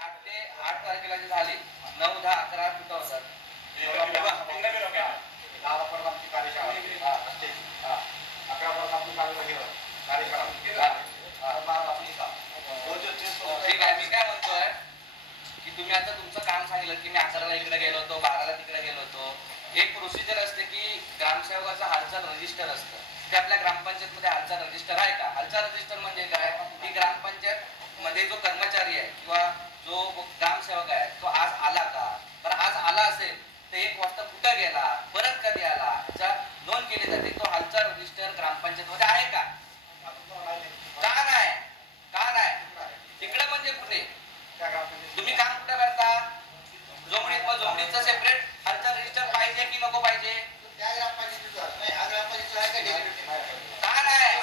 8 तारखेला जे झाले 9, 10, 11 कुठं होतात? आमची कार्यशाळा 11 आपली कार्यशाळा ठीक आहे. मी काय म्हणतोय की तुम्ही आता तुमचं काम सांगितलं की मी 11ला इकडे गेलो होतो, 12ला तिकडे गेलो होतो. एक प्रोसिजर असते की ग्रामसेवकाचं हालचाल रजिस्टर असतं. ते आपल्या ग्रामपंचायत मध्ये हालचाल रजिस्टर आहे का? हालचाल रजिस्टर म्हणजे काय की ग्रामपंचायत मध्ये जो कर्मचारी आहे किंवा जो ग्रामसेवक आहे तो आज आला का, बरं आज आला असेल तर 1 वाजता कुठं गेला, परत कधी आला, याचा नोंद केली जाते. तो हालचाल रजिस्टर ग्रामपंचायत मध्ये आहे का? का नाही? का नाही? तिकडे म्हणजे कुठे? तुम्ही काम कुठे करता? जोमडीत. मग जोमडीचं सेपरेट हालचाल रजिस्टर पाहिजे की नको पाहिजे? का नाही?